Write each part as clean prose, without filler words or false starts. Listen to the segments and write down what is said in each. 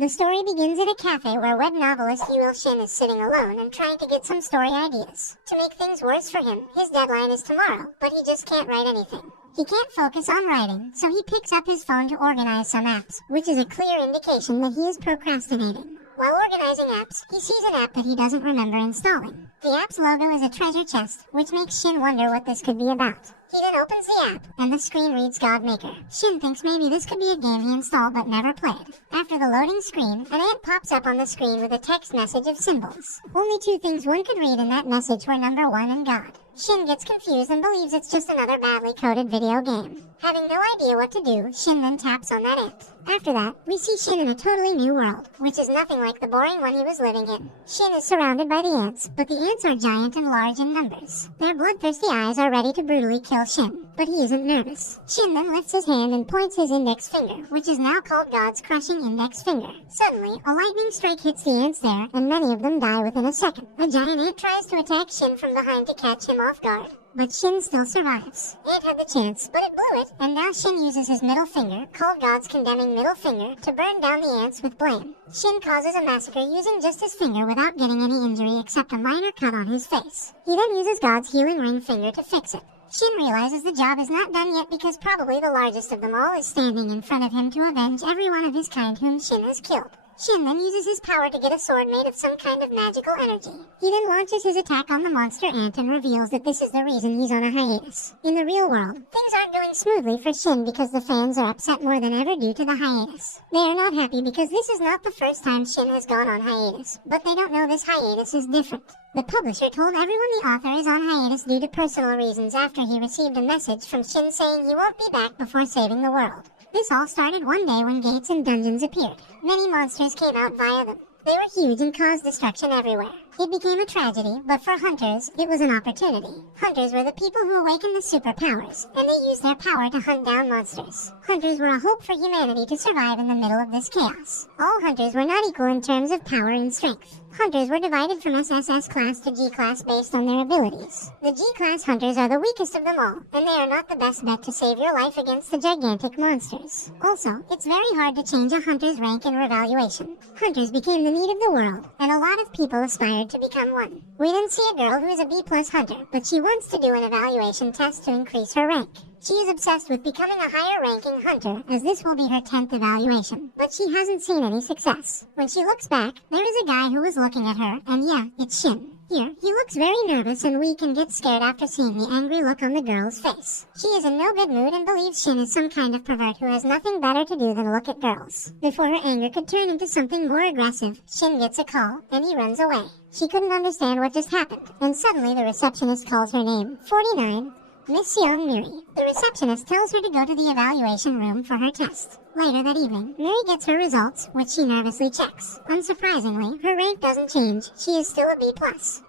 The story begins at a cafe where web novelist Yu Shin is sitting alone and trying to get some story ideas. To make things worse for him, his deadline is tomorrow, but he just can't write anything. He can't focus on writing, so he picks up his phone to organize some apps, which is a clear indication that he is procrastinating. While organizing apps, he sees an app that he doesn't remember installing. The app's logo is a treasure chest, which makes Shin wonder what this could be about. He then opens the app, and the screen reads God Maker. Shin thinks maybe this could be a game he installed but never played. After the loading screen, an ant pops up on the screen with a text message of symbols. Only two things one could read in that message were number 1 and God. Shin gets confused and believes it's just another badly coded video game. Having no idea what to do, Shin then taps on that ant. After that, we see Shin in a totally new world, which is nothing like the boring one he was living in. Shin is surrounded by the ants, but the ants are giant and large in numbers. Their bloodthirsty eyes are ready to brutally kill Shin, but he isn't nervous. Shin then lifts his hand and points his index finger, which is now called God's crushing index finger. Suddenly, a lightning strike hits the ants there, and many of them die within a second. A giant ant tries to attack Shin from behind to catch him off guard, but Shin still survives. Ant had the chance, but it blew it, and now Shin uses his middle finger, called God's condemning middle finger, to burn down the ants with blame. Shin causes a massacre using just his finger without getting any injury except a minor cut on his face. He then uses God's healing ring finger to fix it. Shin realizes the job is not done yet because probably the largest of them all is standing in front of him to avenge every one of his kind whom Shin has killed. Shin then uses his power to get a sword made of some kind of magical energy. He then launches his attack on the monster ant and reveals that this is the reason he's on a hiatus. In the real world, things aren't going smoothly for Shin because the fans are upset more than ever due to the hiatus. They are not happy because this is not the first time Shin has gone on hiatus, but they don't know this hiatus is different. The publisher told everyone the author is on hiatus due to personal reasons after he received a message from Shin saying he won't be back before saving the world. This all started one day when gates and dungeons appeared. Many monsters came out via them. They were huge and caused destruction everywhere. It became a tragedy, but for hunters, it was an opportunity. Hunters were the people who awakened the superpowers, and they used their power to hunt down monsters. Hunters were a hope for humanity to survive in the middle of this chaos. All hunters were not equal in terms of power and strength. Hunters were divided from SSS class to G class based on their abilities. The G class hunters are the weakest of them all, and they are not the best bet to save your life against the gigantic monsters. Also, it's very hard to change a hunter's rank and revaluation. Hunters became the need of the world, and a lot of people aspired to become one. We then see a girl who is a B+ hunter, but she wants to do an evaluation test to increase her rank. She is obsessed with becoming a higher-ranking hunter, as this will be her 10th evaluation, but she hasn't seen any success. When she looks back, there is a guy who is looking at her, and yeah, it's Shin. Here, he looks very nervous and weak and gets scared after seeing the angry look on the girl's face. She is in no good mood and believes Shin is some kind of pervert who has nothing better to do than look at girls. Before her anger could turn into something more aggressive, Shin gets a call, and he runs away. She couldn't understand what just happened, and suddenly the receptionist calls her name, 49, Miss Young Miri. The receptionist tells her to go to the evaluation room for her test. Later that evening, Miri gets her results, which she nervously checks. Unsurprisingly, her rank doesn't change. She is still a B+,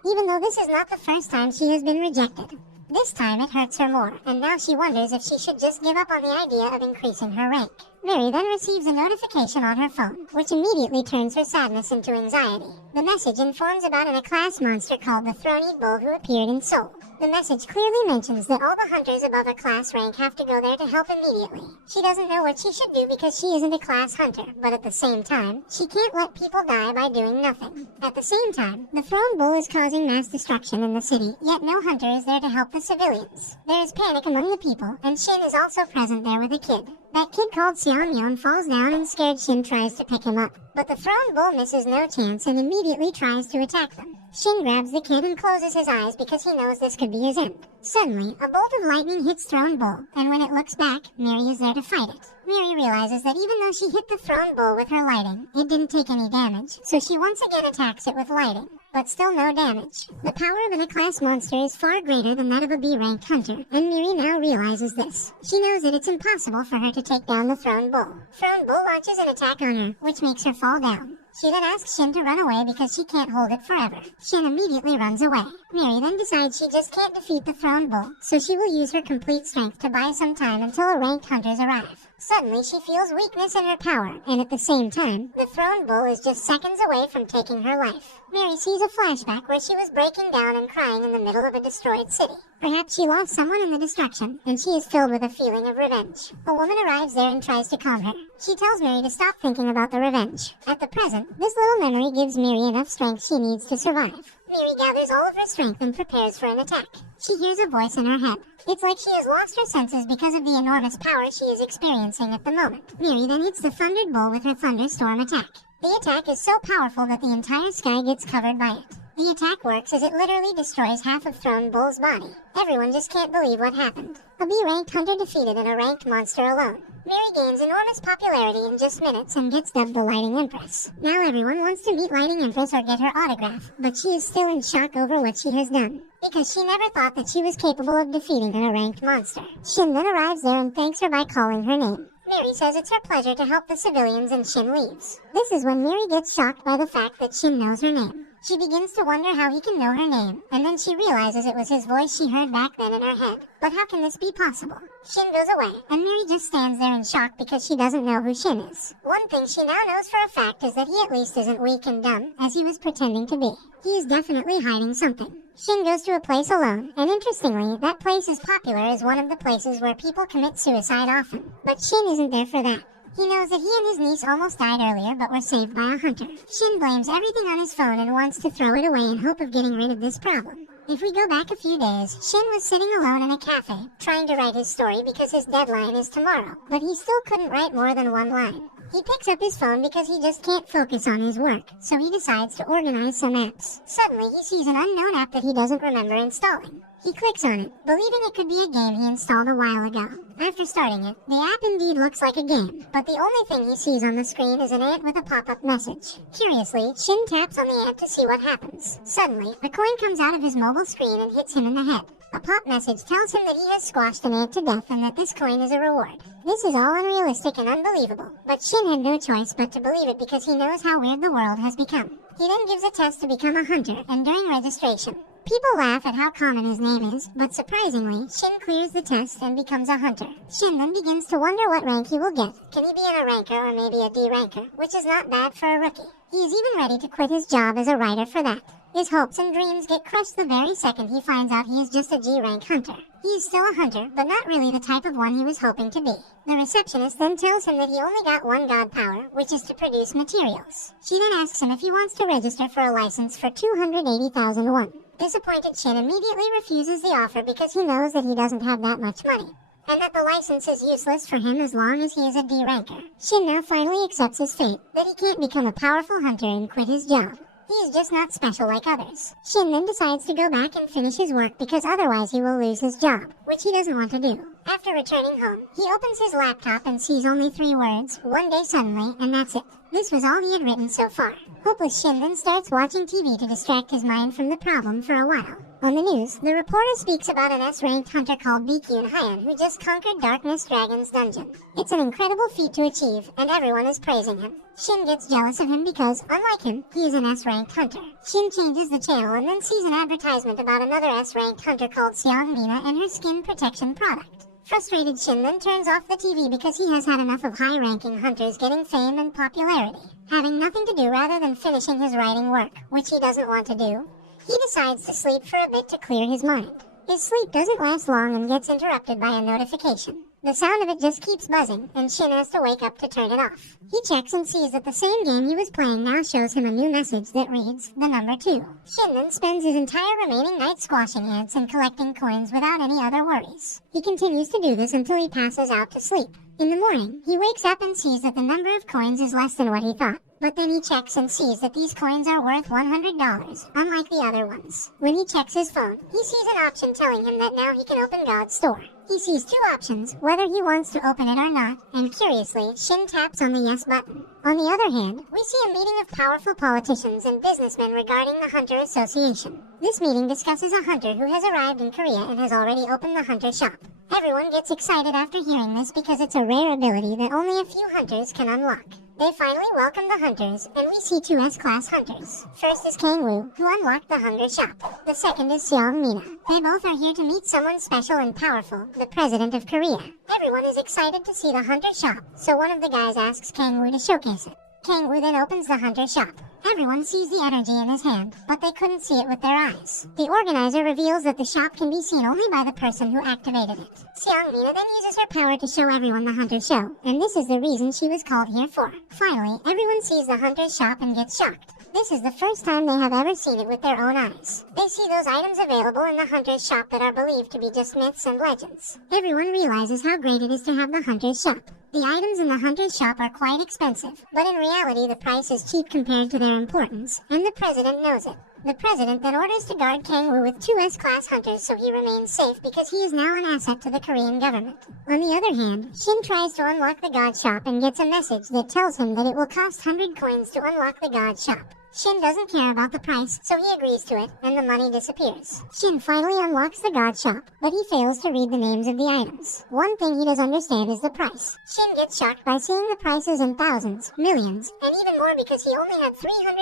even though this is not the first time she has been rejected. This time it hurts her more, and now she wonders if she should just give up on the idea of increasing her rank. Mary then receives a notification on her phone, which immediately turns her sadness into anxiety. The message informs about a class monster called the Throny Bull who appeared in Seoul. The message clearly mentions that all the hunters above a class rank have to go there to help immediately. She doesn't know what she should do because she isn't a class hunter, but at the same time, she can't let people die by doing nothing. At the same time, the Throne Bull is causing mass destruction in the city, yet no hunter is there to help the civilians. There is panic among the people, and Shin is also present there with a kid. That kid called Seon-yeon falls down and scared Shin tries to pick him up. But the Throne Bull misses no chance and immediately tries to attack them. Shin grabs the kid and closes his eyes because he knows this could be his end. Suddenly, a bolt of lightning hits Throne Bull, and when it looks back, Miri is there to fight it. Miri realizes that even though she hit the Throne Bull with her lighting, it didn't take any damage, so she once again attacks it with lighting, but still no damage. The power of an A-class monster is far greater than that of a B-ranked hunter, and Miri now realizes this. She knows that it's impossible for her to take down the Throne Bull. Throne Bull launches an attack on her, which makes her fall down. She then asks Shin to run away because she can't hold it forever. Shin immediately runs away. Miri then decides she just can't defeat the Throne Bull, so she will use her complete strength to buy some time until a ranked hunters arrive. Suddenly, she feels weakness in her power, and at the same time, the thrown bull is just seconds away from taking her life. Mary sees a flashback where she was breaking down and crying in the middle of a destroyed city. Perhaps she lost someone in the destruction, and she is filled with a feeling of revenge. A woman arrives there and tries to calm her. She tells Mary to stop thinking about the revenge. At the present, this little memory gives Mary enough strength she needs to survive. Mary gathers all of her strength and prepares for an attack. She hears a voice in her head. It's like she has lost her senses because of the enormous power she is experiencing at the moment. Mary then hits the thundered bull with her thunderstorm attack. The attack is so powerful that the entire sky gets covered by it. The attack works as it literally destroys half of Thrown Bull's body. Everyone just can't believe what happened. A B-ranked hunter defeated and a ranked monster alone. Mary gains enormous popularity in just minutes and gets dubbed the Lighting Empress. Now everyone wants to meet Lighting Empress or get her autograph, but she is still in shock over what she has done, because she never thought that she was capable of defeating a ranked monster. Shin then arrives there and thanks her by calling her name. Mary says it's her pleasure to help the civilians and Shin leaves. This is when Mary gets shocked by the fact that Shin knows her name. She begins to wonder how he can know her name, and then she realizes it was his voice she heard back then in her head. But how can this be possible? Shin goes away, and Mary just stands there in shock because she doesn't know who Shin is. One thing she now knows for a fact is that he at least isn't weak and dumb, as he was pretending to be. He is definitely hiding something. Shin goes to a place alone, and interestingly, that place is popular as one of the places where people commit suicide often. But Shin isn't there for that. He knows that he and his niece almost died earlier, but were saved by a hunter. Shin blames everything on his phone and wants to throw it away in hope of getting rid of this problem. If we go back a few days, Shin was sitting alone in a cafe, trying to write his story because his deadline is tomorrow, but he still couldn't write more than one line. He picks up his phone because he just can't focus on his work, so he decides to organize some apps. Suddenly, he sees an unknown app that he doesn't remember installing. He clicks on it, believing it could be a game he installed a while ago. After starting it, the app indeed looks like a game, but the only thing he sees on the screen is an ant with a pop-up message. Curiously, Shin taps on the ant to see what happens. Suddenly, a coin comes out of his mobile screen and hits him in the head. A pop message tells him that he has squashed an ant to death and that this coin is a reward. This is all unrealistic and unbelievable, but Shin had no choice but to believe it because he knows how weird the world has become. He then gives a test to become a hunter, and during registration, people laugh at how common his name is, but surprisingly, Shin clears the test and becomes a hunter. Shin then begins to wonder what rank he will get. Can he be in a ranker or maybe a D ranker, which is not bad for a rookie. He is even ready to quit his job as a writer for that. His hopes and dreams get crushed the very second he finds out he is just a G-rank hunter. He is still a hunter, but not really the type of one he was hoping to be. The receptionist then tells him that he only got one god power, which is to produce materials. She then asks him if he wants to register for a license for 280,000 won. Disappointed Shin immediately refuses the offer because he knows that he doesn't have that much money, and that the license is useless for him as long as he is a D ranker. Shin now finally accepts his fate, that he can't become a powerful hunter and quit his job. He is just not special like others. Shin then decides to go back and finish his work because otherwise he will lose his job, which he doesn't want to do. After returning home, he opens his laptop and sees only 3 words, "One day suddenly," and that's it. This was all he had written so far. Hopeless Shin then starts watching TV to distract his mind from the problem for a while. On the news, the reporter speaks about an S-ranked hunter called Bikyun Hyan who just conquered Darkness Dragon's dungeon. It's an incredible feat to achieve, and everyone is praising him. Shin gets jealous of him because, unlike him, he is an S-ranked hunter. Shin changes the channel and then sees an advertisement about another S-ranked hunter called Seongbina and her skin protection product. Frustrated Shin then turns off the TV because he has had enough of high-ranking hunters getting fame and popularity, having nothing to do rather than finishing his writing work, which he doesn't want to do. He decides to sleep for a bit to clear his mind. His sleep doesn't last long and gets interrupted by a notification. The sound of it just keeps buzzing, and Shin has to wake up to turn it off. He checks and sees that the same game he was playing now shows him a new message that reads, the number 2. Shin then spends his entire remaining night squashing ants and collecting coins without any other worries. He continues to do this until he passes out to sleep. In the morning, he wakes up and sees that the number of coins is less than what he thought. But then he checks and sees that these coins are worth $100, unlike the other ones. When he checks his phone, he sees an option telling him that now he can open God's store. He sees 2 options, whether he wants to open it or not, and curiously, Shin taps on the yes button. On the other hand, we see a meeting of powerful politicians and businessmen regarding the Hunter Association. This meeting discusses a hunter who has arrived in Korea and has already opened the hunter shop. Everyone gets excited after hearing this because it's a rare ability that only a few hunters can unlock. They finally welcome the hunters, and we see two S-Class hunters. First is Kang Woo, who unlocked the Hunger Shop. The second is Seong Mina. They both are here to meet someone special and powerful, the President of Korea. Everyone is excited to see the Hunter Shop, so one of the guys asks Kang Woo to showcase it. Kang Woo then opens the Hunter Shop. Everyone sees the energy in his hand, but they couldn't see it with their eyes. The organizer reveals that the shop can be seen only by the person who activated it. Seong Mina then uses her power to show everyone the Hunter Show, and this is the reason she was called here for. Finally, everyone sees the Hunter's shop and gets shocked. This is the first time they have ever seen it with their own eyes. They see those items available in the Hunter's shop that are believed to be just myths and legends. Everyone realizes how great it is to have the Hunter's shop. The items in the Hunter's shop are quite expensive, but in reality the price is cheap compared to their importance, and the President knows it. The President then orders to guard Kang Woo with two S-Class hunters so he remains safe because he is now an asset to the Korean government. On the other hand, Shin tries to unlock the God Shop and gets a message that tells him that it will cost 100 coins to unlock the God Shop. Shin doesn't care about the price, so he agrees to it, and the money disappears. Shin finally unlocks the God Shop, but he fails to read the names of the items. One thing he does understand is the price. Shin gets shocked by seeing the prices in thousands, millions, and even more because he only had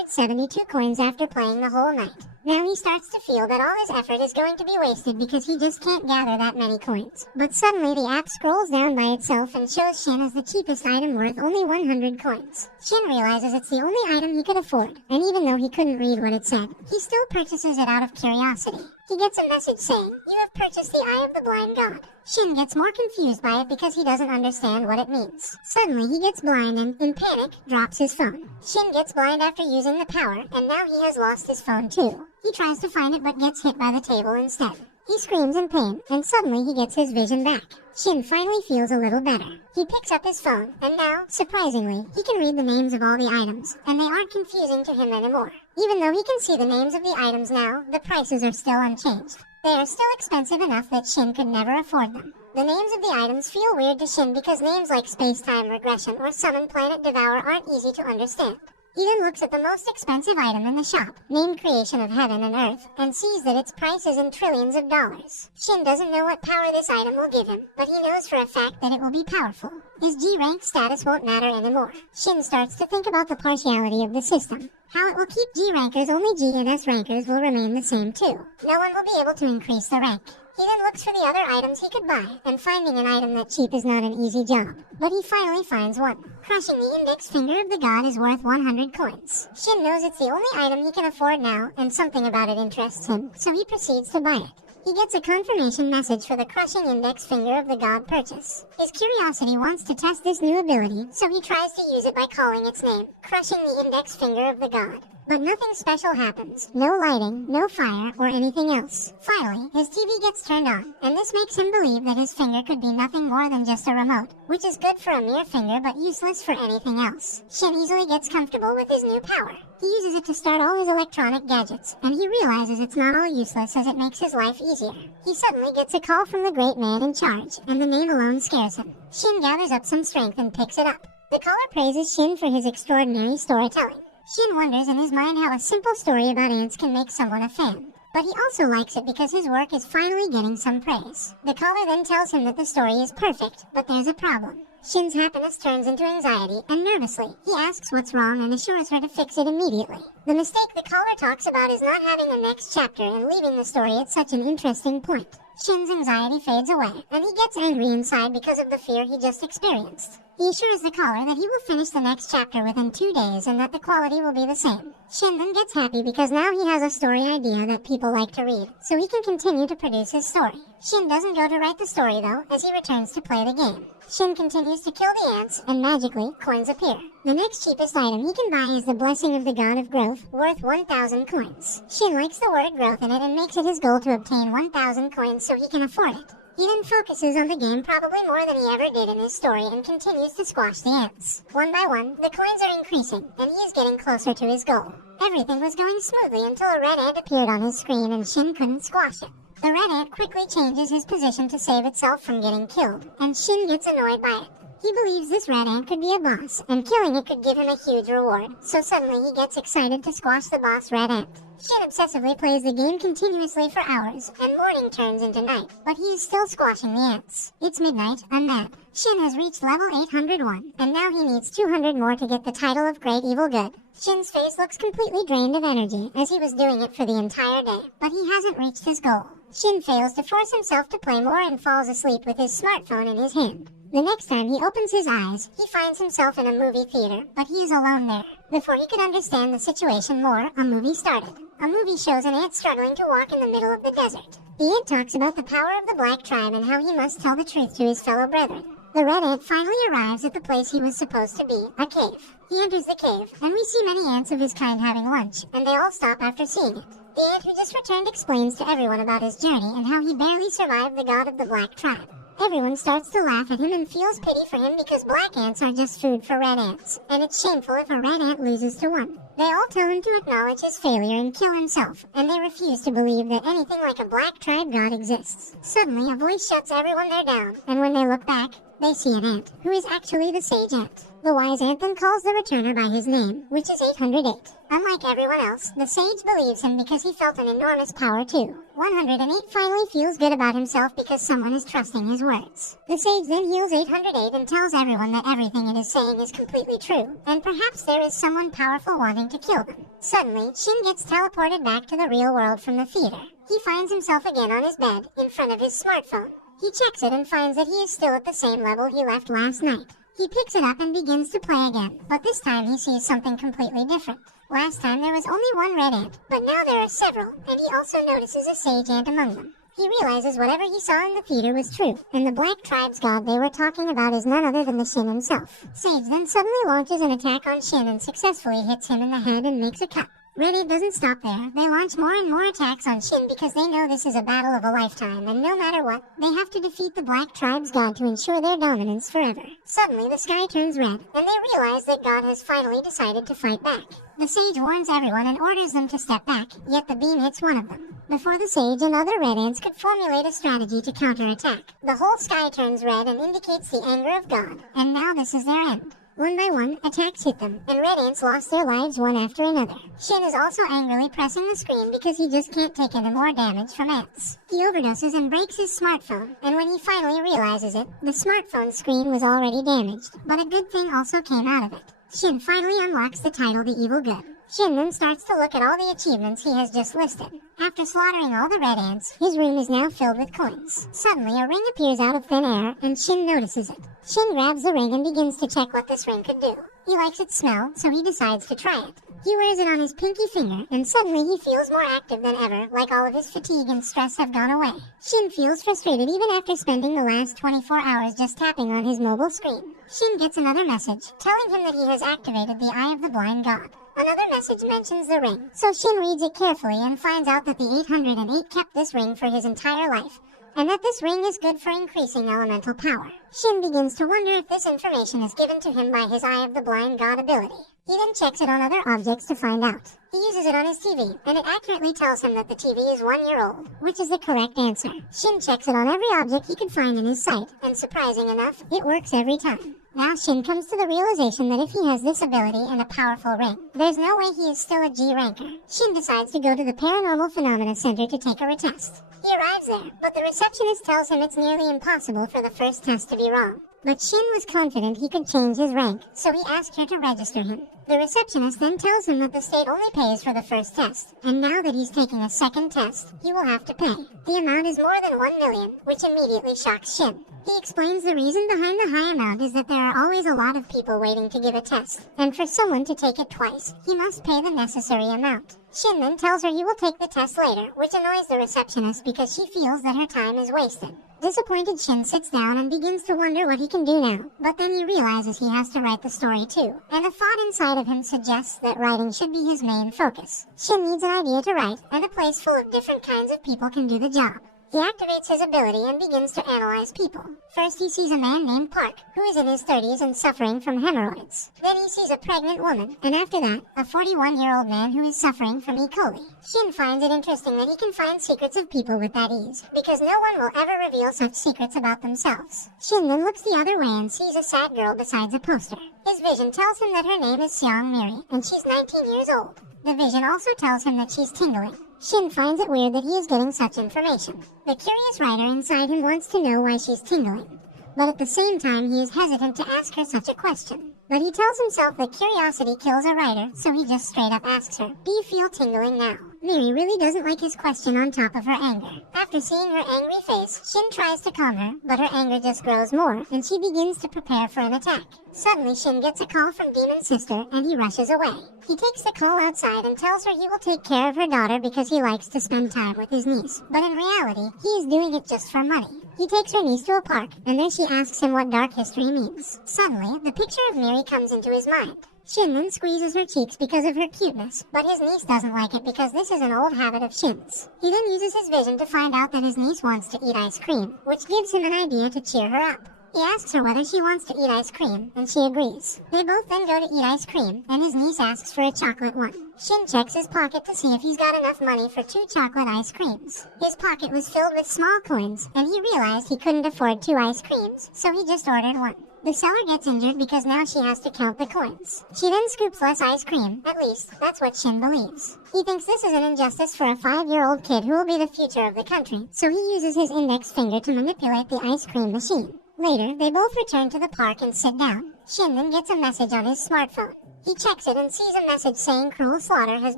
372 coins after playing the whole night. Now he starts to feel that all his effort is going to be wasted because he just can't gather that many coins. But suddenly the app scrolls down by itself and shows Shin as the cheapest item worth only 100 coins. Shin realizes it's the only item he could afford, and even though he couldn't read what it said, he still purchases it out of curiosity. He gets a message saying, "You have purchased the Eye of the Blind God." Shin gets more confused by it because he doesn't understand what it means. Suddenly he gets blind and, in panic, drops his phone. Shin gets blind after using the power, and now he has lost his phone too. He tries to find it but gets hit by the table instead. He screams in pain, and suddenly he gets his vision back. Shin finally feels a little better. He picks up his phone, and now, surprisingly, he can read the names of all the items, and they aren't confusing to him anymore. Even though he can see the names of the items now, the prices are still unchanged. They are still expensive enough that Shin could never afford them. The names of the items feel weird to Shin because names like Space-Time Regression or Summon Planet Devour aren't easy to understand. He then looks at the most expensive item in the shop, named Creation of Heaven and Earth, and sees that its price is in trillions of dollars. Shin doesn't know what power this item will give him, but he knows for a fact that it will be powerful. His G-rank status won't matter anymore. Shin starts to think about the partiality of the system. How it will keep G-rankers, only G and S rankers will remain the same too. No one will be able to increase the rank. He then looks for the other items he could buy, and finding an item that cheap is not an easy job. But he finally finds one. Crushing the index finger of the god is worth 100 coins. Shin knows it's the only item he can afford now, and something about it interests him, so he proceeds to buy it. He gets a confirmation message for the crushing index finger of the god purchase. His curiosity wants to test this new ability, so he tries to use it by calling its name, crushing the index finger of the god. But nothing special happens. No lighting, no fire, or anything else. Finally, his TV gets turned on, and this makes him believe that his finger could be nothing more than just a remote, which is good for a mere finger but useless for anything else. Shin easily gets comfortable with his new power. He uses it to start all his electronic gadgets, and he realizes it's not all useless as it makes his life easier. He suddenly gets a call from the great man in charge, and the name alone scares him. Shin gathers up some strength and picks it up. The caller praises Shin for his extraordinary storytelling. Shin wonders in his mind how a simple story about ants can make someone a fan. But he also likes it because his work is finally getting some praise. The caller then tells him that the story is perfect, but there's a problem. Shin's happiness turns into anxiety, and nervously, he asks what's wrong and assures her to fix it immediately. The mistake the caller talks about is not having a next chapter and leaving the story at such an interesting point. Shin's anxiety fades away, and he gets angry inside because of the fear he just experienced. He assures the caller that he will finish the next chapter within 2 days and that the quality will be the same. Shin then gets happy because now he has a story idea that people like to read, so he can continue to produce his story. Shin doesn't go to write the story though, as he returns to play the game. Shin continues to kill the ants, and magically, coins appear. The next cheapest item he can buy is the Blessing of the God of Growth, worth 1,000 coins. Shin likes the word growth in it and makes it his goal to obtain 1,000 coins so he can afford it. He then focuses on the game probably more than he ever did in his story and continues to squash the ants. One by one, the coins are increasing, and he is getting closer to his goal. Everything was going smoothly until a red ant appeared on his screen and Shin couldn't squash it. The red ant quickly changes his position to save itself from getting killed, and Shin gets annoyed by it. He believes this red ant could be a boss, and killing it could give him a huge reward, so suddenly he gets excited to squash the boss red ant. Shin obsessively plays the game continuously for hours, and morning turns into night, but he is still squashing the ants. It's midnight, unmanned. Shin has reached level 801, and now he needs 200 more to get the title of Great Evil Good. Shin's face looks completely drained of energy, as he was doing it for the entire day, but he hasn't reached his goal. Shin fails to force himself to play more and falls asleep with his smartphone in his hand. The next time he opens his eyes, he finds himself in a movie theater, but he is alone there. Before he could understand the situation more, a movie started. A movie shows an ant struggling to walk in the middle of the desert. The ant talks about the power of the Black Tribe and how he must tell the truth to his fellow brethren. The red ant finally arrives at the place he was supposed to be, a cave. He enters the cave, and we see many ants of his kind having lunch, and they all stop after seeing it. The ant who just returned explains to everyone about his journey and how he barely survived the god of the Black Tribe. Everyone starts to laugh at him and feels pity for him because black ants are just food for red ants, and it's shameful if a red ant loses to one. They all tell him to acknowledge his failure and kill himself, and they refuse to believe that anything like a Black Tribe god exists. Suddenly, a voice shuts everyone there down, and when they look back, they see an ant, who is actually the sage ant. The wise ant then calls the returner by his name, which is 808. Unlike everyone else, the sage believes him because he felt an enormous power too. 108 finally feels good about himself because someone is trusting his words. The sage then heals 808 and tells everyone that everything it is saying is completely true, and perhaps there is someone powerful wanting to kill them. Suddenly, Shin gets teleported back to the real world from the theater. He finds himself again on his bed, in front of his smartphone. He checks it and finds that he is still at the same level he left last night. He picks it up and begins to play again, but this time he sees something completely different. Last time there was only one red ant, but now there are several, and he also notices a sage ant among them. He realizes whatever he saw in the theater was true, and the Black Tribe's god they were talking about is none other than the Shin himself. Sage then suddenly launches an attack on Shin and successfully hits him in the head and makes a cut. Red Ant doesn't stop there. They launch more and more attacks on Shin because they know this is a battle of a lifetime, and no matter what, they have to defeat the Black Tribe's god to ensure their dominance forever. Suddenly, the sky turns red, and they realize that God has finally decided to fight back. The sage warns everyone and orders them to step back, yet the beam hits one of them. Before the sage and other red ants could formulate a strategy to counterattack, the whole sky turns red and indicates the anger of God, and now this is their end. One by one, attacks hit them, and red ants lost their lives one after another. Shin is also angrily pressing the screen because he just can't take any more damage from ants. He overdoses and breaks his smartphone, and when he finally realizes it, the smartphone screen was already damaged, but a good thing also came out of it. Shin finally unlocks the title The Evil Good. Shin then starts to look at all the achievements he has just listed. After slaughtering all the red ants, his room is now filled with coins. Suddenly, a ring appears out of thin air, and Shin notices it. Shin grabs the ring and begins to check what this ring could do. He likes its smell, so he decides to try it. He wears it on his pinky finger, and suddenly he feels more active than ever, like all of his fatigue and stress have gone away. Shin feels frustrated even after spending the last 24 hours just tapping on his mobile screen. Shin gets another message, telling him that he has activated the Eye of the Blind God. Another message mentions the ring, so Shin reads it carefully and finds out that the 808 kept this ring for his entire life, and that this ring is good for increasing elemental power. Shin begins to wonder if this information is given to him by his Eye of the Blind God ability. He then checks it on other objects to find out. He uses it on his TV, and it accurately tells him that the TV is 1 year old, which is the correct answer. Shin checks it on every object he can find in his sight, and surprising enough, it works every time. Now Shin comes to the realization that if he has this ability and a powerful ring, there's no way he is still a G ranker. Shin decides to go to the Paranormal Phenomena Center to take a retest. He arrives there, but the receptionist tells him it's nearly impossible for the first test to be wrong. But Shin was confident he could change his rank, so he asked her to register him. The receptionist then tells him that the state only pays for the first test, and now that he's taking a second test, he will have to pay. The amount is more than 1 million, which immediately shocks Shin. He explains the reason behind the high amount is that there are always a lot of people waiting to give a test, and for someone to take it twice, he must pay the necessary amount. Shin then tells her he will take the test later, which annoys the receptionist because she feels that her time is wasted. Disappointed, Shin sits down and begins to wonder what he can do now, but then he realizes he has to write the story too, and a thought inside of him suggests that writing should be his main focus. Shin needs an idea to write, and a place full of different kinds of people can do the job. He activates his ability and begins to analyze people. First, he sees a man named Park, who is in his 30s and suffering from hemorrhoids. Then he sees a pregnant woman, and after that, a 41-year-old man who is suffering from E. coli. Shin finds it interesting that he can find secrets of people with that ease, because no one will ever reveal such secrets about themselves. Shin then looks the other way and sees a sad girl besides a poster. His vision tells him that her name is Seong Miri, and she's 19 years old. The vision also tells him that she's tingling. Shin finds it weird that he is getting such information. The curious writer inside him wants to know why she's tingling, but at the same time he is hesitant to ask her such a question. But he tells himself that curiosity kills a writer, so he just straight up asks her, "Do you feel tingling now?" Miri really doesn't like his question on top of her anger. After seeing her angry face, Shin tries to calm her, but her anger just grows more, and she begins to prepare for an attack. Suddenly, Shin gets a call from Demon's sister, and he rushes away. He takes the call outside and tells her he will take care of her daughter because he likes to spend time with his niece. But in reality, he is doing it just for money. He takes her niece to a park, and there she asks him what dark history means. Suddenly, the picture of Miri comes into his mind. Shin then squeezes her cheeks because of her cuteness, but his niece doesn't like it because this is an old habit of Shin's. He then uses his vision to find out that his niece wants to eat ice cream, which gives him an idea to cheer her up. He asks her whether she wants to eat ice cream, and she agrees. They both then go to eat ice cream, and his niece asks for a chocolate one. Shin checks his pocket to see if he's got enough money for 2 chocolate ice creams. His pocket was filled with small coins, and he realized he couldn't afford 2 ice creams, so he just ordered one. The seller gets injured because now she has to count the coins. She then scoops less ice cream. At least, that's what Shin believes. He thinks this is an injustice for a 5-year-old kid who will be the future of the country, so he uses his index finger to manipulate the ice cream machine. Later, they both return to the park and sit down. Shin then gets a message on his smartphone. He checks it and sees a message saying cruel slaughter has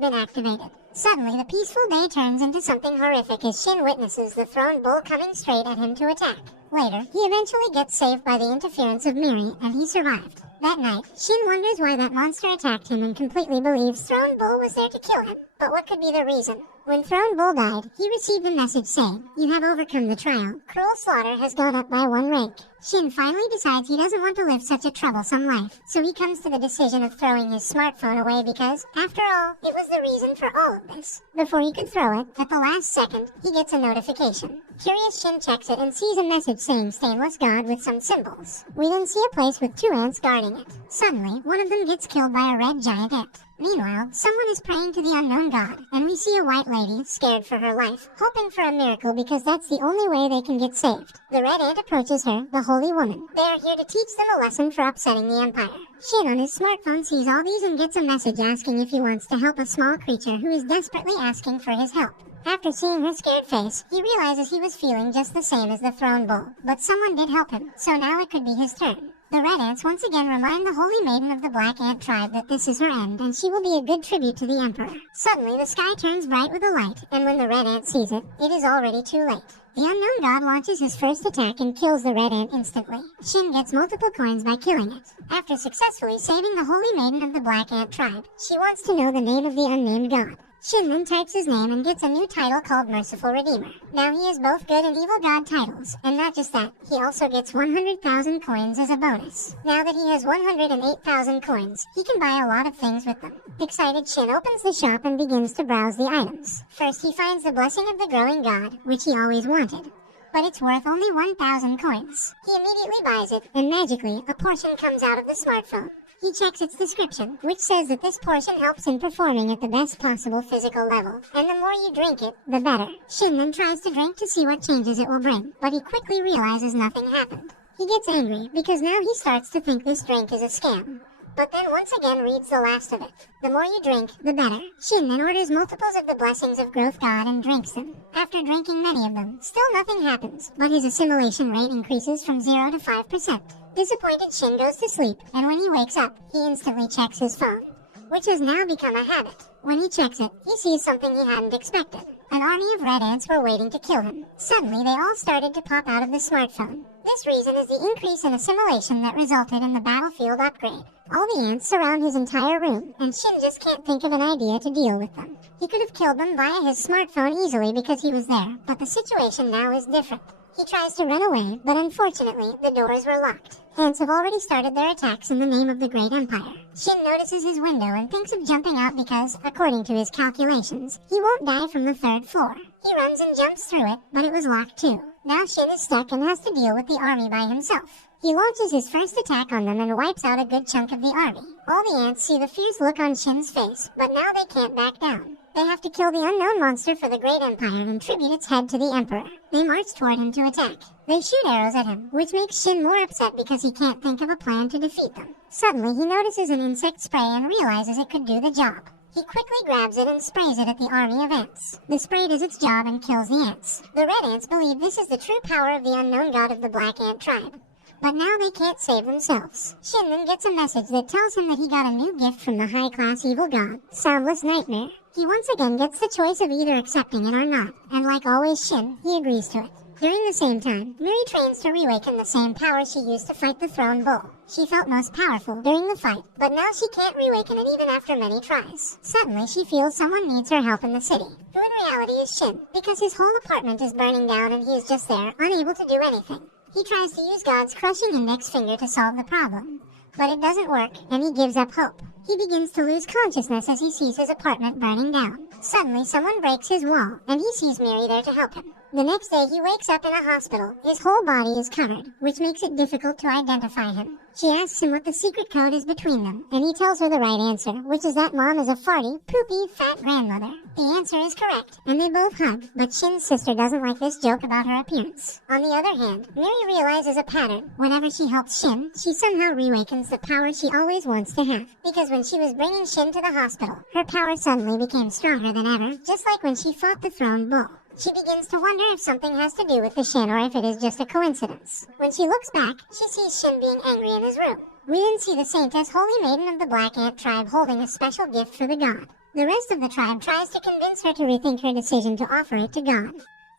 been activated. Suddenly, the peaceful day turns into something horrific as Shin witnesses the thrown bull coming straight at him to attack. Later, he eventually gets saved by the interference of Miri, and he survived. That night, Shin wonders why that monster attacked him and completely believes Throne Bull was there to kill him. But what could be the reason? When Throne Bull died, he received a message saying, "You have overcome the trial. Cruel slaughter has gone up by 1 rank." Shin finally decides he doesn't want to live such a troublesome life, so he comes to the decision of throwing his smartphone away because, after all, it was the reason for all of this. Before he could throw it, at the last second, he gets a notification. Curious, Shin checks it and sees a message saying Stainless God with some symbols. We then see a place with 2 ants guarding it. Suddenly, one of them gets killed by a red giant ant. Meanwhile, someone is praying to the unknown god, and we see a white lady, scared for her life, hoping for a miracle because that's the only way they can get saved. The red ant approaches her, the holy woman. They are here to teach them a lesson for upsetting the empire. Shin on his smartphone sees all these and gets a message asking if he wants to help a small creature who is desperately asking for his help. After seeing her scared face, he realizes he was feeling just the same as the Throne Bull, but someone did help him, so now it could be his turn. The Red Ants once again remind the Holy Maiden of the Black Ant tribe that this is her end, and she will be a good tribute to the Emperor. Suddenly, the sky turns bright with a light, and when the Red Ant sees it, it is already too late. The unknown god launches his first attack and kills the Red Ant instantly. Shin gets multiple coins by killing it. After successfully saving the Holy Maiden of the Black Ant tribe, she wants to know the name of the unnamed god. Shin then types his name and gets a new title called Merciful Redeemer. Now he has both good and evil god titles, and not just that, he also gets 100,000 coins as a bonus. Now that he has 108,000 coins, he can buy a lot of things with them. Excited, Shin opens the shop and begins to browse the items. First, he finds the Blessing of the Growing God, which he always wanted, but it's worth only 1,000 coins. He immediately buys it, and magically, a portion comes out of the smartphone. He checks its description, which says that this portion helps in performing at the best possible physical level, and the more you drink it, the better. Shin then tries to drink to see what changes it will bring, but he quickly realizes nothing happened. He gets angry, because now he starts to think this drink is a scam. But then once again reads the last of it. The more you drink, the better. Shin then orders multiples of the Blessings of Growth God and drinks them. After drinking many of them, still nothing happens, but his assimilation rate increases from 0 to 5%. Disappointed, Shin goes to sleep, and when he wakes up, he instantly checks his phone, which has now become a habit. When he checks it, he sees something he hadn't expected. An army of red ants were waiting to kill him. Suddenly, they all started to pop out of the smartphone. This reason is the increase in assimilation that resulted in the battlefield upgrade. All the ants surround his entire room, and Shin just can't think of an idea to deal with them. He could have killed them via his smartphone easily because he was there, but the situation now is different. He tries to run away, but unfortunately, the doors were locked. Ants have already started their attacks in the name of the Great Empire. Shin notices his window and thinks of jumping out because, according to his calculations, he won't die from the 3rd floor. He runs and jumps through it, but it was locked too. Now Shin is stuck and has to deal with the army by himself. He launches his first attack on them and wipes out a good chunk of the army. All the ants see the fierce look on Shin's face, but now they can't back down. They have to kill the unknown monster for the Great Empire and tribute its head to the Emperor. They march toward him to attack. They shoot arrows at him, which makes Shin more upset because he can't think of a plan to defeat them. Suddenly, he notices an insect spray and realizes it could do the job. He quickly grabs it and sprays it at the army of ants. The spray does its job and kills the ants. The red ants believe this is the true power of the unknown god of the black ant tribe. But now they can't save themselves. Shin then gets a message that tells him that he got a new gift from the high-class evil god, Soundless Nightmare. He once again gets the choice of either accepting it or not, and like always Shin, he agrees to it. During the same time, Miri trains to reawaken the same power she used to fight the Throne Bull. She felt most powerful during the fight, but now she can't reawaken it even after many tries. Suddenly, she feels someone needs her help in the city, who in reality is Shin, because his whole apartment is burning down and he is just there, unable to do anything. He tries to use God's crushing index finger to solve the problem, but it doesn't work, and he gives up hope. He begins to lose consciousness as he sees his apartment burning down. Suddenly, someone breaks his wall, and he sees Miri there to help him. The next day, he wakes up in a hospital. His whole body is covered, which makes it difficult to identify him. She asks him what the secret code is between them, and he tells her the right answer, which is that Mom is a farty, poopy, fat grandmother. The answer is correct, and they both hug, but Shin's sister doesn't like this joke about her appearance. On the other hand, Miri realizes a pattern. Whenever she helps Shin, she somehow reawakens the power she always wants to have. Because when she was bringing Shin to the hospital, her power suddenly became stronger than ever, just like when she fought the Throne Bull. She begins to wonder if something has to do with the Shin or if it is just a coincidence. When she looks back, she sees Shin being angry in his room. We then see the Saintess Holy Maiden of the Black Ant tribe holding a special gift for the god. The rest of the tribe tries to convince her to rethink her decision to offer it to God.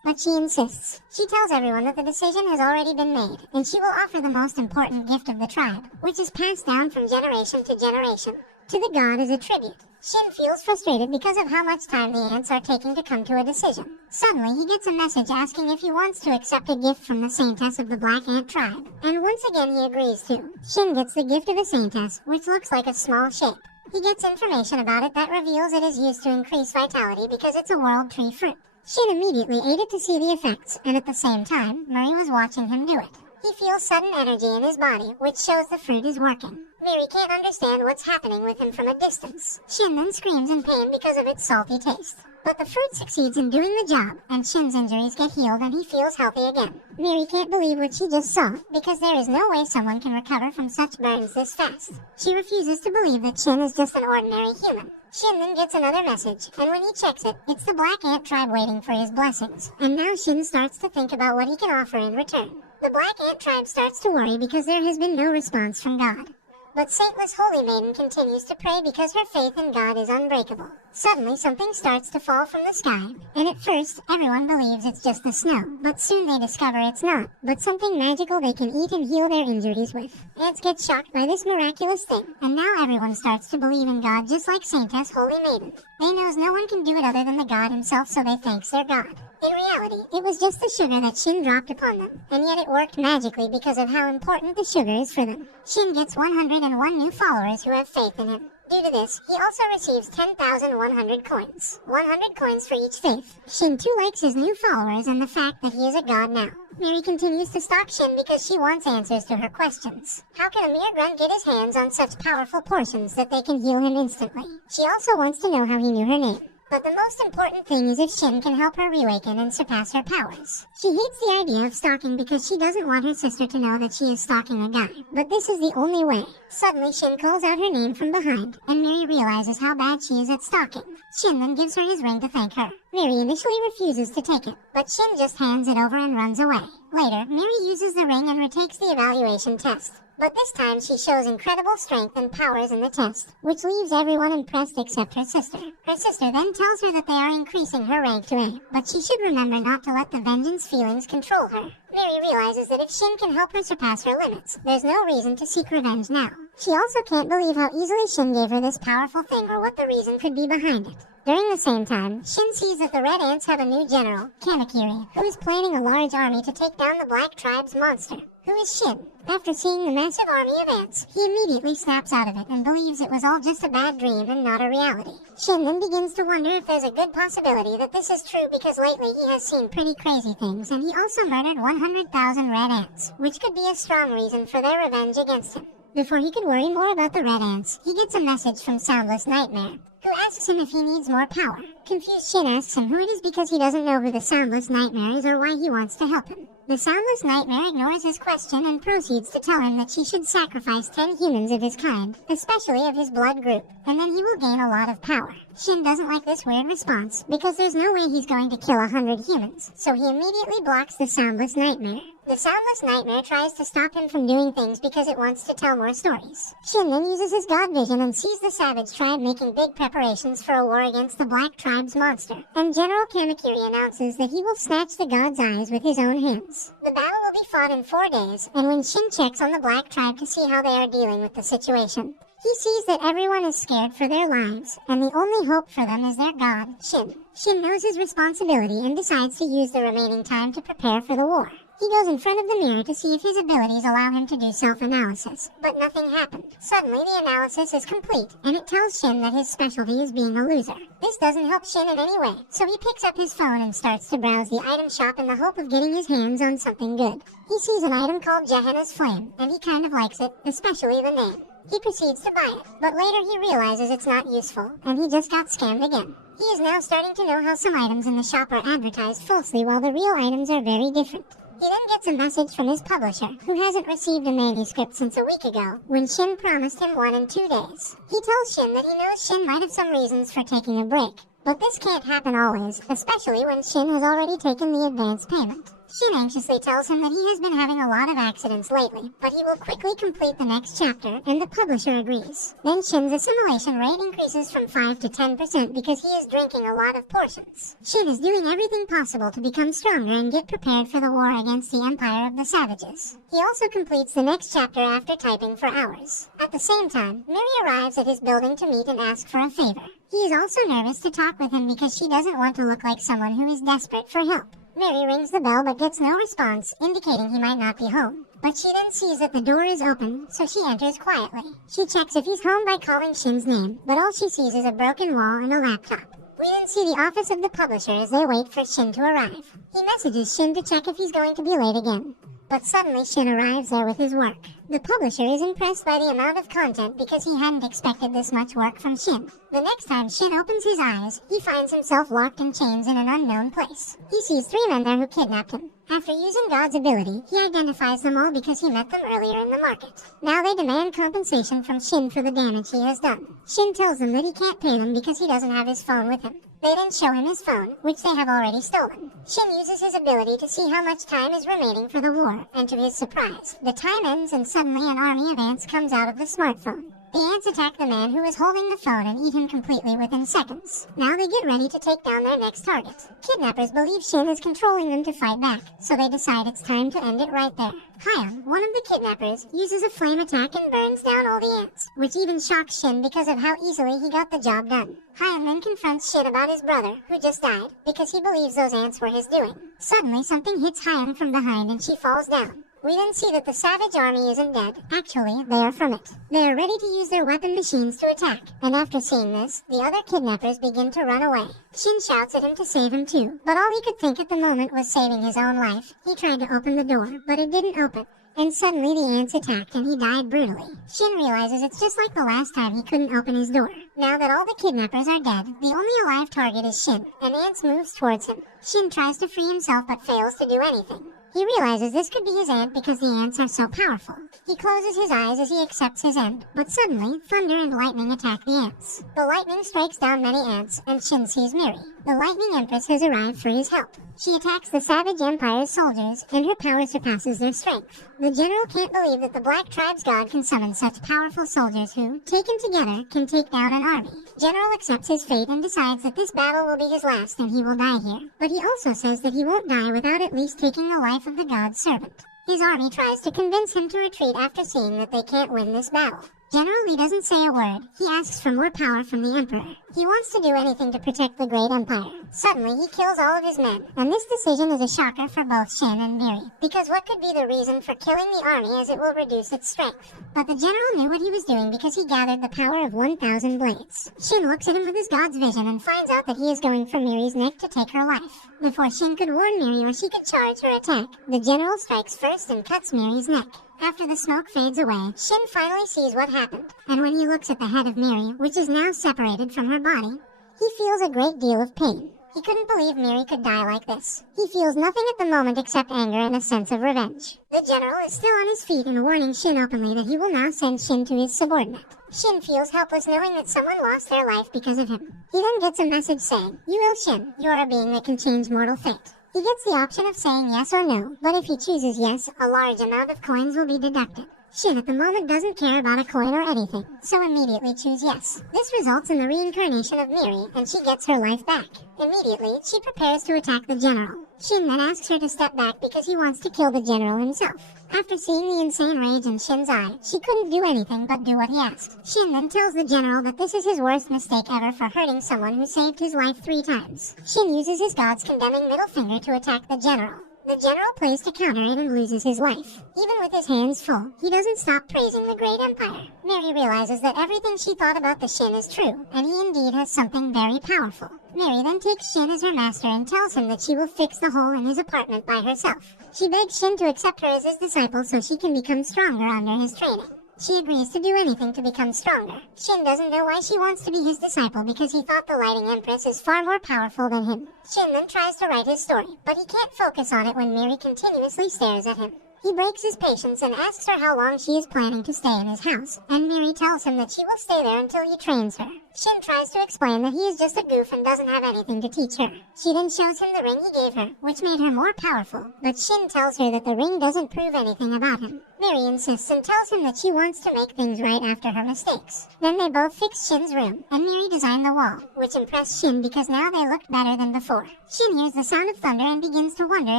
But she insists. She tells everyone that the decision has already been made, and she will offer the most important gift of the tribe, which is passed down from generation to generation, to the god as a tribute. Shin feels frustrated because of how much time the ants are taking to come to a decision. Suddenly, he gets a message asking if he wants to accept a gift from the Saintess of the Black Ant tribe, and once again he agrees to. Shin gets the gift of a Saintess, which looks like a small shape. He gets information about it that reveals it is used to increase vitality because it's a world tree fruit. Shin immediately ate it to see the effects, and at the same time, Miri was watching him do it. He feels sudden energy in his body, which shows the fruit is working. Miri can't understand what's happening with him from a distance. Shin then screams in pain because of its salty taste. But the fruit succeeds in doing the job, and Shin's injuries get healed and he feels healthy again. Miri can't believe what she just saw, because there is no way someone can recover from such burns this fast. She refuses to believe that Shin is just an ordinary human. Shin then gets another message, and when he checks it, it's the Black Ant tribe waiting for his blessings. And now Shin starts to think about what he can offer in return. The Black Ant tribe starts to worry because there has been no response from God. But Saintless Holy Maiden continues to pray because her faith in God is unbreakable. Suddenly, something starts to fall from the sky, and at first, everyone believes it's just the snow, but soon they discover it's not, but something magical they can eat and heal their injuries with. Ants get shocked by this miraculous thing, and now everyone starts to believe in God just like Saintess Holy Maiden. They knows no one can do it other than the God himself, so they thanks their God. In reality, it was just the sugar that Shin dropped upon them, and yet it worked magically because of how important the sugar is for them. Shin gets 101 new followers who have faith in him. Due to this, he also receives 10,100 coins. 100 coins for each faith. Shin too likes his new followers and the fact that he is a god now. Miri continues to stalk Shin because she wants answers to her questions. How can a mere grunt get his hands on such powerful portions that they can heal him instantly? She also wants to know how he knew her name. But the most important thing is if Shin can help her reawaken and surpass her powers. She hates the idea of stalking because she doesn't want her sister to know that she is stalking a guy. But this is the only way. Suddenly, Shin calls out her name from behind, and Miri realizes how bad she is at stalking. Shin then gives her his ring to thank her. Miri initially refuses to take it, but Shin just hands it over and runs away. Later, Miri uses the ring and retakes the evaluation test. But this time she shows incredible strength and powers in the test, which leaves everyone impressed except her sister. Her sister then tells her that they are increasing her rank to A, but she should remember not to let the vengeance feelings control her. Miri realizes that if Shin can help her surpass her limits, there's no reason to seek revenge now. She also can't believe how easily Shin gave her this powerful thing or what the reason could be behind it. During the same time, Shin sees that the Red Ants have a new general, Kamakiri, who is planning a large army to take down the Black Tribe's monster. Who is Shin? After seeing the massive army of ants, he immediately snaps out of it and believes it was all just a bad dream and not a reality. Shin then begins to wonder if there's a good possibility that this is true because lately he has seen pretty crazy things, and he also murdered 100,000 red ants, which could be a strong reason for their revenge against him. Before he could worry more about the red ants, he gets a message from Soundless Nightmare, who asks him if he needs more power. Confused Shin asks him who it is because he doesn't know who the Soundless Nightmare is or why he wants to help him. The Soundless Nightmare ignores his question and proceeds to tell him that she should sacrifice 10 humans of his kind, especially of his blood group, and then he will gain a lot of power. Shin doesn't like this weird response because there's no way he's going to kill 100 humans, so he immediately blocks the Soundless Nightmare. The Soundless Nightmare tries to stop him from doing things because it wants to tell more stories. Shin then uses his god vision and sees the Savage Tribe making big preparations for a war against the Black Tribe's monster, and General Kamakiri announces that he will snatch the god's eyes with his own hands. The battle will be fought in 4 days, and when Shin checks on the Black Tribe to see how they are dealing with the situation, he sees that everyone is scared for their lives, and the only hope for them is their god, Shin. Shin knows his responsibility and decides to use the remaining time to prepare for the war. He goes in front of the mirror to see if his abilities allow him to do self-analysis, but nothing happened. Suddenly, the analysis is complete, and it tells Shin that his specialty is being a loser. This doesn't help Shin in any way, so he picks up his phone and starts to browse the item shop in the hope of getting his hands on something good. He sees an item called Gehenna's Flame, and he kind of likes it, especially the name. He proceeds to buy it, but later he realizes it's not useful, and he just got scammed again. He is now starting to know how some items in the shop are advertised falsely while the real items are very different. He then gets a message from his publisher, who hasn't received a manuscript since a week ago, when Shin promised him one in 2 days. He tells Shin that he knows Shin might have some reasons for taking a break, but this can't happen always, especially when Shin has already taken the advance payment. Shin anxiously tells him that he has been having a lot of accidents lately, but he will quickly complete the next chapter, and the publisher agrees. Then Shin's assimilation rate increases from 5 to 10% because he is drinking a lot of portions. Shin is doing everything possible to become stronger and get prepared for the war against the Empire of the Savages. He also completes the next chapter after typing for hours. At the same time, Miri arrives at his building to meet and ask for a favor. He is also nervous to talk with him because she doesn't want to look like someone who is desperate for help. Miri rings the bell but gets no response, indicating he might not be home. But she then sees that the door is open, so she enters quietly. She checks if he's home by calling Shin's name, but all she sees is a broken wall and a laptop. We then see the office of the publisher as they wait for Shin to arrive. He messages Shin to check if he's going to be late again. But suddenly Shin arrives there with his work. The publisher is impressed by the amount of content because he hadn't expected this much work from Shin. The next time Shin opens his eyes, he finds himself locked in chains in an unknown place. He sees 3 men there who kidnapped him. After using God's ability, he identifies them all because he met them earlier in the market. Now they demand compensation from Shin for the damage he has done. Shin tells them that he can't pay them because he doesn't have his phone with him. They then show him his phone, which they have already stolen. Shin uses his ability to see how much time is remaining for the war, and to his surprise, the time ends and suddenly an army of ants comes out of the smartphone. The ants attack the man who is holding the phone and eat him completely within seconds. Now they get ready to take down their next target. Kidnappers believe Shin is controlling them to fight back, so they decide it's time to end it right there. Hyam, one of the kidnappers, uses a flame attack and burns down all the ants, which even shocks Shin because of how easily he got the job done. Hyam then confronts Shin about his brother, who just died, because he believes those ants were his doing. Suddenly, something hits Hyam from behind and she falls down. We then see that the Savage Army isn't dead. Actually, they are from it. They are ready to use their weapon machines to attack, and after seeing this, the other kidnappers begin to run away. Shin shouts at him to save him too, but all he could think at the moment was saving his own life. He tried to open the door, but it didn't open. And suddenly the ants attacked and he died brutally. Shin realizes it's just like the last time he couldn't open his door. Now that all the kidnappers are dead, the only alive target is Shin, and Ants moves towards him. Shin tries to free himself but fails to do anything. He realizes this could be his ant because the ants are so powerful. He closes his eyes as he accepts his end, but suddenly, thunder and lightning attack the ants. The lightning strikes down many ants, and Shin sees Miri. The Lightning Empress has arrived for his help. She attacks the Savage Empire's soldiers, and her power surpasses their strength. The general can't believe that the Black Tribe's god can summon such powerful soldiers who, taken together, can take down an army. General accepts his fate and decides that this battle will be his last and he will die here. But he also says that he won't die without at least taking the life of the god's servant. His army tries to convince him to retreat after seeing that they can't win this battle. General Lee doesn't say a word. He asks for more power from the Emperor. He wants to do anything to protect the great empire. Suddenly, he kills all of his men, and this decision is a shocker for both Shin and Miri, because what could be the reason for killing the army as it will reduce its strength? But the general knew what he was doing because he gathered the power of 1,000 blades. Shin looks at him with his god's vision and finds out that he is going for Miri's neck to take her life. Before Shin could warn Miri or she could charge her attack, the general strikes first and cuts Miri's neck. After the smoke fades away, Shin finally sees what happened, and when he looks at the head of Miri, which is now separated from her body, he feels a great deal of pain. He couldn't believe Miri could die like this. He feels nothing at the moment except anger and a sense of revenge. The general is still on his feet and warning Shin openly that he will now send Shin to his subordinate. Shin feels helpless knowing that someone lost their life because of him. He then gets a message saying, "You will Shin, you're a being that can change mortal fate." He gets the option of saying yes or no, but if he chooses yes, a large amount of coins will be deducted. Shin at the moment doesn't care about a coin or anything, so immediately choose yes. This results in the reincarnation of Miri, and she gets her life back. Immediately, she prepares to attack the general. Shin then asks her to step back because he wants to kill the general himself. After seeing the insane rage in Shin's eye, she couldn't do anything but do what he asked. Shin then tells the general that this is his worst mistake ever for hurting someone who saved his life 3 times. Shin uses his god's condemning middle finger to attack the general. The general plays to counter it and loses his life. Even with his hands full, he doesn't stop praising the great empire. Miri realizes that everything she thought about the Shin is true, and he indeed has something very powerful. Miri then takes Shin as her master and tells him that she will fix the hole in his apartment by herself. She begs Shin to accept her as his disciple so she can become stronger under his training. She agrees to do anything to become stronger. Shin doesn't know why she wants to be his disciple because he thought the Lighting Empress is far more powerful than him. Shin then tries to write his story, but he can't focus on it when Miri continuously stares at him. He breaks his patience and asks her how long she is planning to stay in his house, and Miri tells him that she will stay there until he trains her. Shin tries to explain that he is just a goof and doesn't have anything to teach her. She then shows him the ring he gave her, which made her more powerful, but Shin tells her that the ring doesn't prove anything about him. Miri insists and tells him that she wants to make things right after her mistakes. Then they both fix Shin's room, and Miri designed the wall, which impressed Shin because now they looked better than before. Shin hears the sound of thunder and begins to wonder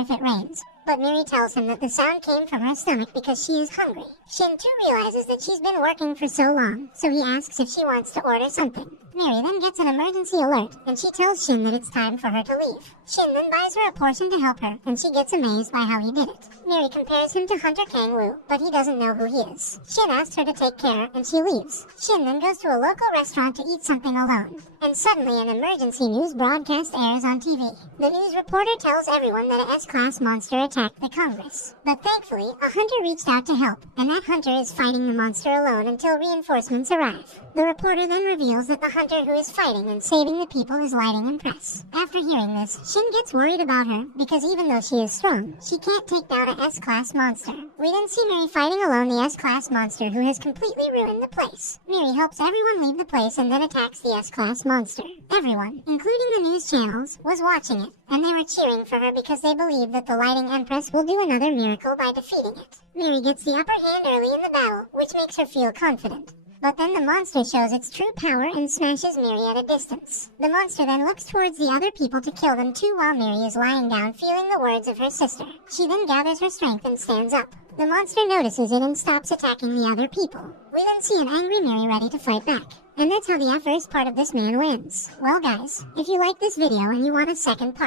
if it rains. But Miri tells him that the sound came from her stomach because she is hungry. Shin too realizes that she's been working for so long, so he asks if she wants to order something. Miri then gets an emergency alert, and she tells Shin that it's time for her to leave. Shin then buys her a portion to help her, and she gets amazed by how he did it. Miri compares him to Hunter Kang Wu, but he doesn't know who he is. Shin asks her to take care, and she leaves. Shin then goes to a local restaurant to eat something alone. And suddenly an emergency news broadcast airs on TV. The news reporter tells everyone that a S-class monster attacked the Congress. But thankfully, a hunter reached out to help, and that hunter is fighting the monster alone until reinforcements arrive. The reporter then reveals that the hunter who is fighting and saving the people is Lighting Empress. After hearing this, Shin gets worried about her because even though she is strong, she can't take down a S-class monster. We then see Miri fighting alone the S-class monster who has completely ruined the place. Miri helps everyone leave the place and then attacks the S-class monster. Everyone, including the news channels, was watching it, and they were cheering for her because they believe that the Lighting Empress will do another miracle by defeating it. Miri gets the upper hand early in the battle, which makes her feel confident. But then the monster shows its true power and smashes Miri at a distance. The monster then looks towards the other people to kill them too while Miri is lying down feeling the words of her sister. She then gathers her strength and stands up. The monster notices it and stops attacking the other people. We then see an angry Miri ready to fight back. And that's how the first part of this man wins. Well guys, if you like this video and you want a second part,